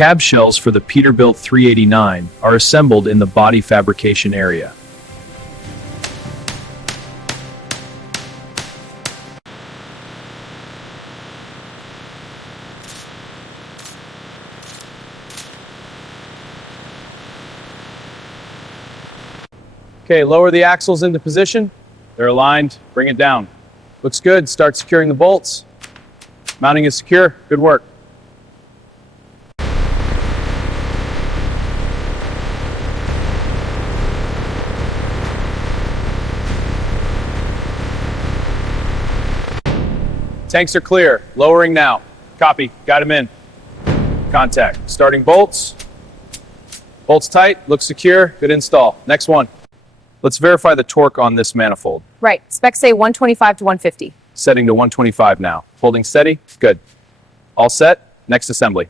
cab shells for the Peterbilt 389 are assembled in the body fabrication area. Okay, lower the axles into position. They're aligned, bring it down. Looks good, start securing the bolts. Mounting is secure, good work. Tanks are clear, lowering now. Copy, got him in. Contact, starting bolts. Bolts tight, looks secure, good install. Next one. Let's verify the torque on this manifold. Right, specs say 125 to 150. Setting to 125 now. Holding steady, good. All set, next assembly.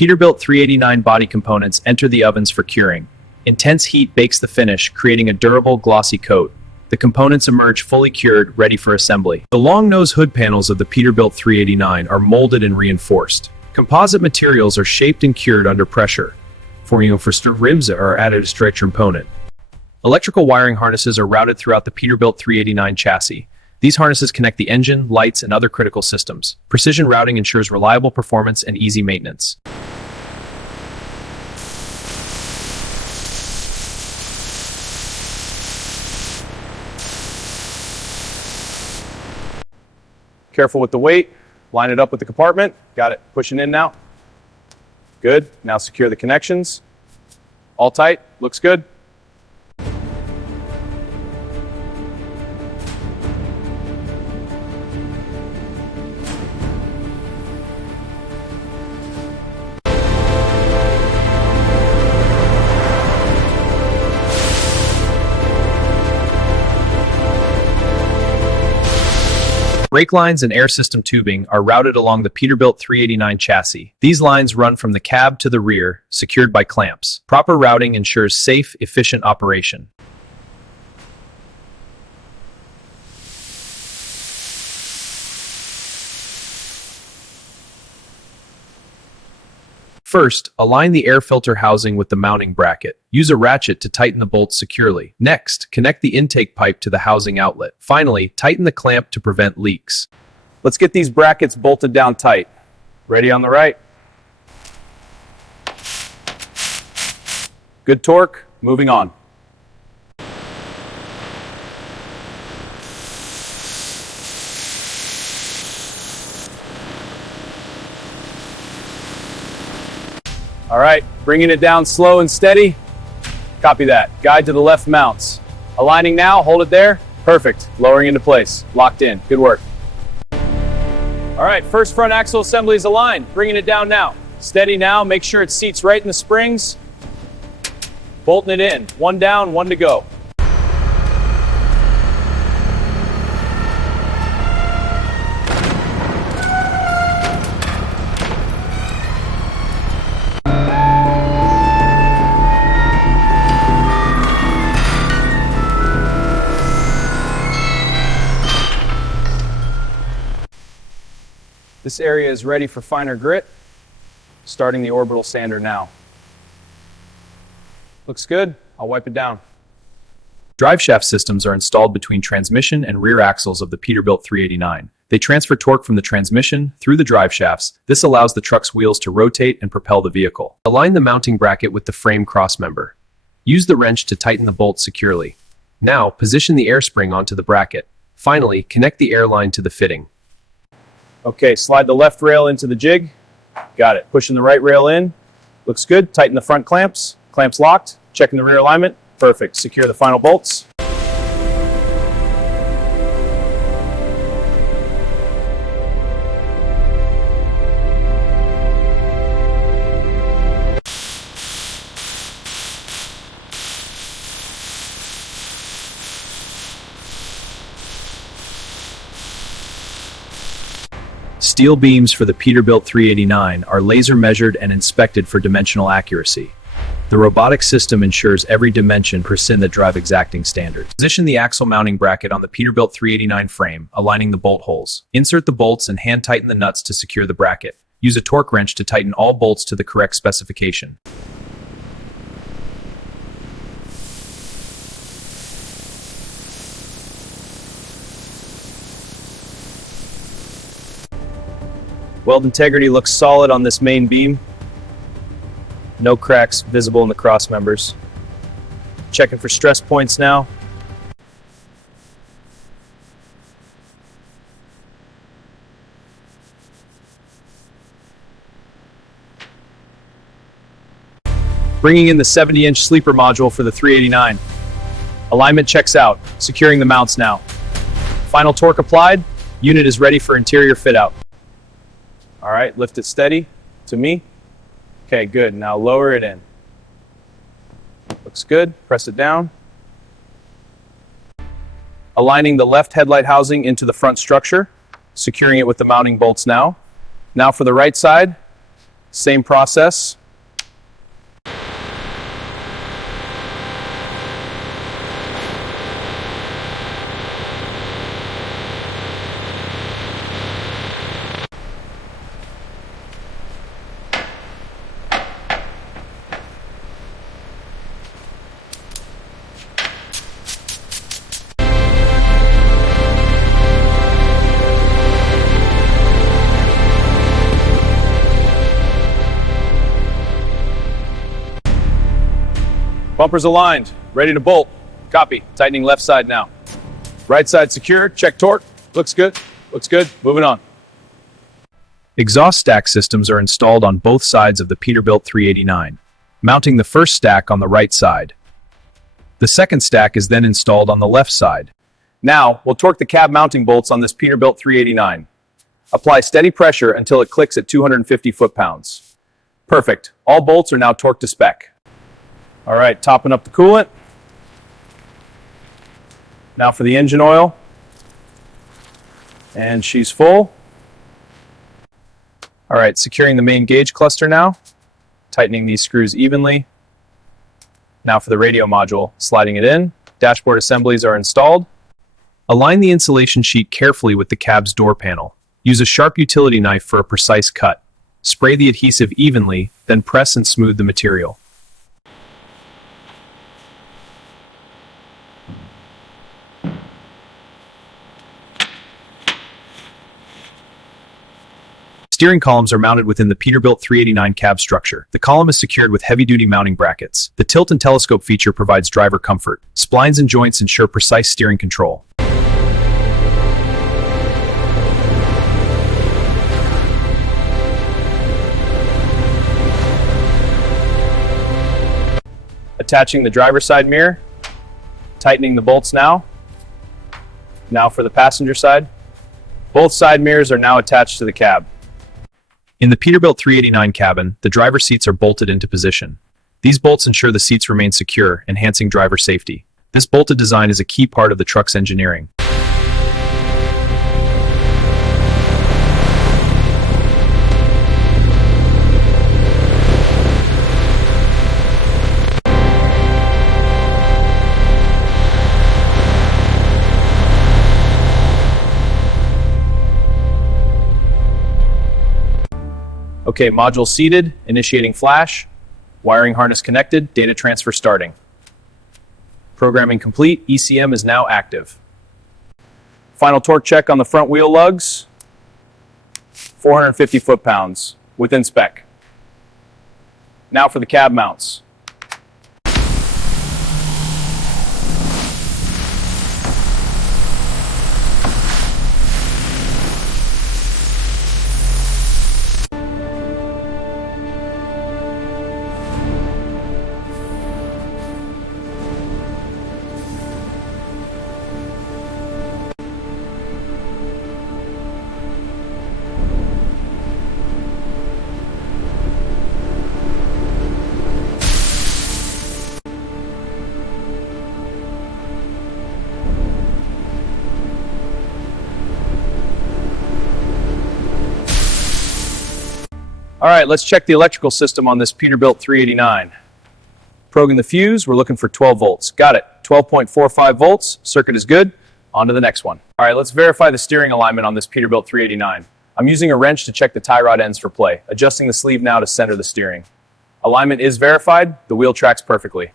Peterbilt 389 body components enter the ovens for curing. Intense heat bakes the finish, creating a durable, glossy coat. The components emerge fully cured, ready for assembly. The long nose hood panels of the Peterbilt 389 are molded and reinforced. Composite materials are shaped and cured under pressure. Rims are added as stretch component. Electrical wiring harnesses are routed throughout the Peterbilt 389 chassis. These harnesses connect the engine, lights, and other critical systems. Precision routing ensures reliable performance and easy maintenance. Careful with the weight. Line it up with the compartment. Got it. Pushing in now. Good. Now secure the connections. All tight. Looks good. Brake lines and air system tubing are routed along the Peterbilt 389 chassis. These lines run from the cab to the rear, secured by clamps. Proper routing ensures safe, efficient operation. First, align the air filter housing with the mounting bracket. Use a ratchet to tighten the bolts securely. Next, connect the intake pipe to the housing outlet. Finally, tighten the clamp to prevent leaks. Let's get these brackets bolted down tight. Ready on the right. Good torque, moving on. All right, bringing it down slow and steady. Copy that. Guide to the left mounts. Aligning now, hold it there. Perfect. Lowering into place. Locked in. Good work. All right, first front axle assembly is aligned. Bringing it down now. Steady now. Make sure it seats right in the springs. Bolting it in. One down, one to go. This area is ready for finer grit. Starting the orbital sander now. Looks good. I'll wipe it down. Driveshaft systems are installed between transmission and rear axles of the Peterbilt 389. They transfer torque from the transmission through the driveshafts. This allows the truck's wheels to rotate and propel the vehicle. Align the mounting bracket with the frame crossmember. Use the wrench to tighten the bolt securely. Now, position the air spring onto the bracket. Finally, connect the air line to the fitting. Okay, slide the left rail into the jig. Got it. Pushing the right rail in. Looks good. Tighten the front clamps. Clamps locked. Checking the rear alignment. Perfect. Secure the final bolts. Steel beams for the Peterbilt 389 are laser measured and inspected for dimensional accuracy. The robotic system ensures every dimension % that drive exacting standards. Position the axle mounting bracket on the Peterbilt 389 frame, aligning the bolt holes. Insert the bolts and hand tighten the nuts to secure the bracket. Use a torque wrench to tighten all bolts to the correct specification. Weld integrity looks solid on this main beam. No cracks visible in the cross members. Checking for stress points now. Bringing in the 70-inch sleeper module for the 389. Alignment checks out, securing the mounts now. Final torque applied, unit is ready for interior fit out. All right, lift it steady to me. Okay, good. Now lower it in. Looks good. Press it down. Aligning the left headlight housing into the front structure, securing it with the mounting bolts now. Now for the right side, same process. Bumpers aligned, ready to bolt. Copy. Tightening left side now. Right side secured. Check torque. Looks good. Looks good. Moving on. Exhaust stack systems are installed on both sides of the Peterbilt 389, mounting the first stack on the right side. The second stack is then installed on the left side. Now, we'll torque the cab mounting bolts on this Peterbilt 389. Apply steady pressure until it clicks at 250 foot-pounds. Perfect. All bolts are now torqued to spec. All right, topping up the coolant. Now for the engine oil. And she's full. All right, securing the main gauge cluster now. Tightening these screws evenly. Now for the radio module, sliding it in. Dashboard assemblies are installed. Align the insulation sheet carefully with the cab's door panel. Use a sharp utility knife for a precise cut. Spray the adhesive evenly, then press and smooth the material. Steering columns are mounted within the Peterbilt 389 cab structure. The column is secured with heavy-duty mounting brackets. The tilt and telescope feature provides driver comfort. Splines and joints ensure precise steering control. Attaching the driver's side mirror. Tightening the bolts now. Now for the passenger side. Both side mirrors are now attached to the cab. In the Peterbilt 389 cabin, the driver's seats are bolted into position. These bolts ensure the seats remain secure, enhancing driver safety. This bolted design is a key part of the truck's engineering. Okay, module seated, initiating flash, wiring harness connected, data transfer starting. Programming complete, ECM is now active. Final torque check on the front wheel lugs, 450 foot-pounds, within spec. Now for the cab mounts. All right, let's check the electrical system on this Peterbilt 389. Probing the fuse, we're looking for 12 volts. Got it. 12.45 volts. Circuit is good. On to the next one. All right, let's verify the steering alignment on this Peterbilt 389. I'm using a wrench to check the tie rod ends for play. Adjusting the sleeve now to center the steering. Alignment is verified. The wheel tracks perfectly.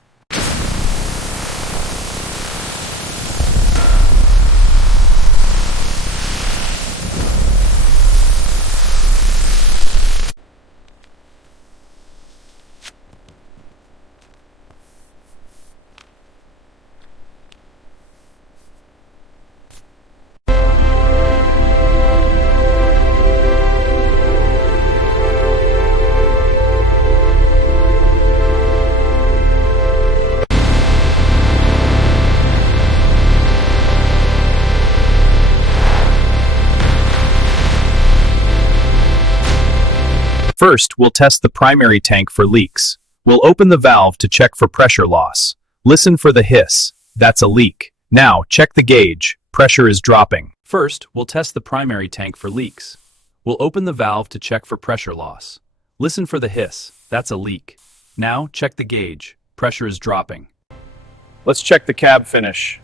First, we'll test the primary tank for leaks. We'll open the valve to check for pressure loss. Listen for the hiss. That's a leak. Now, check the gauge. Pressure is dropping. First, we'll test the primary tank for leaks. We'll open the valve to check for pressure loss. Listen for the hiss. That's a leak. Now, check the gauge. Pressure is dropping. Let's check the cab finish.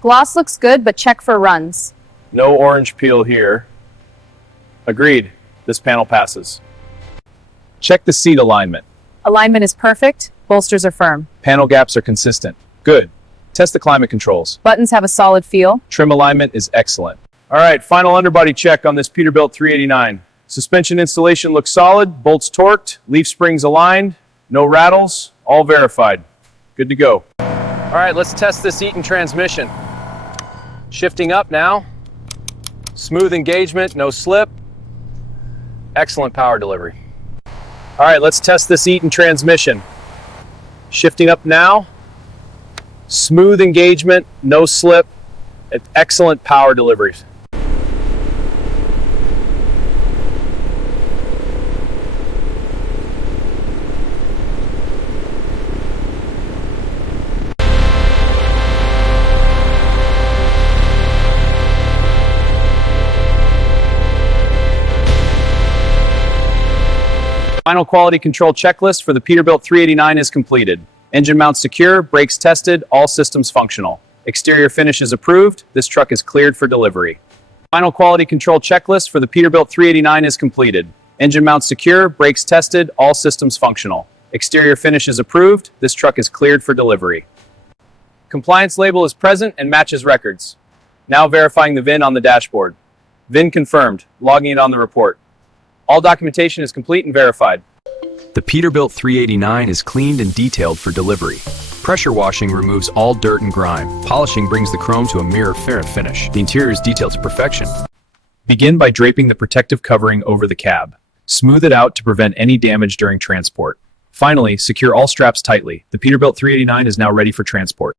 Gloss looks good, but check for runs. No orange peel here. Agreed. This panel passes. Check the seat alignment. Alignment is perfect. Bolsters are firm. Panel gaps are consistent. Good. Test the climate controls. Buttons have a solid feel. Trim alignment is excellent. All right, final underbody check on this Peterbilt 389. Suspension installation looks solid. Bolts torqued. Leaf springs aligned. No rattles. All verified. Good to go. All right, let's test this Eaton transmission. Shifting up now. Smooth engagement, no slip. Excellent power delivery. All right, let's test this Eaton transmission. Shifting up now. Smooth engagement, no slip. Excellent power deliveries. Final quality control checklist for the Peterbilt 389 is completed. Engine mount secure, brakes tested, all systems functional. Exterior finish is approved. This truck is cleared for delivery. Final quality control checklist for the Peterbilt 389 is completed. Engine mount secure, brakes tested, all systems functional. Exterior finish is approved. This truck is cleared for delivery. Compliance label is present and matches records. Now verifying the VIN on the dashboard. VIN confirmed, logging it on the report. All documentation is complete and verified. The Peterbilt 389 is cleaned and detailed for delivery. Pressure washing removes all dirt and grime. Polishing brings the chrome to a mirror fair finish. The interior is detailed to perfection. Begin by draping the protective covering over the cab. Smooth it out to prevent any damage during transport. Finally, secure all straps tightly. The Peterbilt 389 is now ready for transport.